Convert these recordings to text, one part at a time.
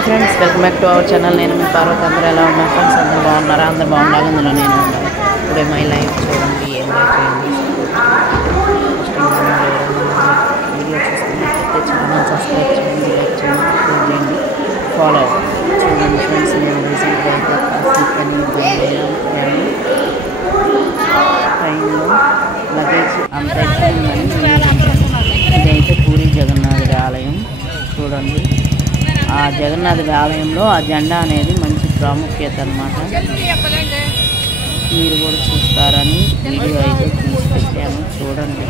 Hi friends, welcome back to our channel. నేను మీ పార్వతి. అందరూ ఎలా ఉన్నారు ఫ్రెండ్స్? అందరూ బాగున్నారా? అందరూ బాగుండాలి, అందులో నేను ఉన్నాను. ఇప్పుడే మై లైఫ్ చూడండి, ఎంజాయ్ చేయండి. వీడియో చూస్తున్నట్లయితే ఛానల్ సబ్స్క్రైబ్ చేయండి, లైక్ చేయండి, షేర్ చేయండి, ఫాలో చూడండి ఫ్రెండ్స్. నేను రీసెంట్గా అయితే కాశీకని ట్రైన్లో లగేజ్ అంత ఎక్కువ ఉందని ఇదైతే పూరి జగన్నాథుడి ఆలయం చూడండి. ఆ జగన్నాథుడి ఆలయంలో ఆ జెండా అనేది మంచి ప్రాముఖ్యత అన్నమాట. మీరు కూడా చూస్తారని వీడియో అయితే తీసి పెట్టాను, చూడండి.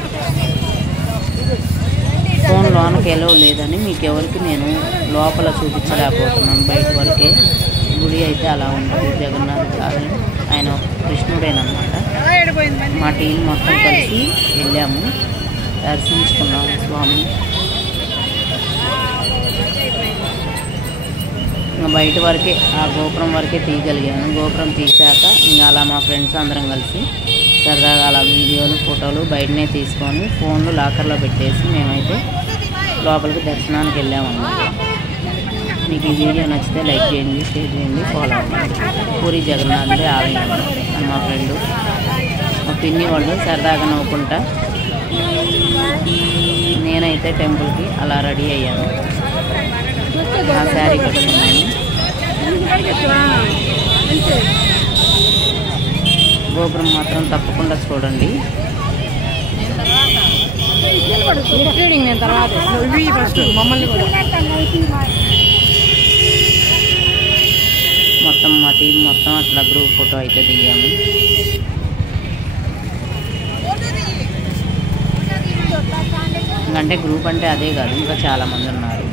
ఫోన్ లోనకి ఎలో లేదని మీకు ఎవరికి నేను లోపల చూపించలేకపోతున్నాను, బయట వరకే. గుడి అయితే అలా ఉంటుంది. జగన్నాథుడి ఆలయం, ఆయన కృష్ణుడేనమాట. మా టీం మొత్తం కలిసి వెళ్ళాము, దర్శించుకున్నాము స్వామిని. ఇంకా బయట వరకే, ఆ గోపురం వరకే తీయగలిగాను. గోపురం తీసాక ఇంకా అలా మా ఫ్రెండ్స్ అందరం కలిసి సరదాగా అలా వీడియోలు ఫోటోలు బయటనే తీసుకొని ఫోన్లు లాకర్లో పెట్టేసి మేమైతే లోపలికి దర్శనానికి వెళ్ళామన్నమాట. మీకు ఈ వీడియో నచ్చితే లైక్ చేయండి, షేర్ చేయండి, ఫాలో అవ్వండి. పూరి జగన్నాథుడి ఆలయం అని మా ఫ్రెండు మా పిన్ని వాళ్ళు సరదాగా నవ్వుకుంటా. నేనైతే టెంపుల్కి అలా రెడీ అయ్యాను. ఆ శారీ కట్టుకున్నాను. గోపురం మాత్రం తప్పకుండా చూడండి. మొత్తం మా టీం మొత్తం అట్లా గ్రూప్ ఫోటో అయితే దిగాము. అంటే గ్రూప్ అంటే అదే కాదు, ఇంకా చాలామంది ఉన్నారు.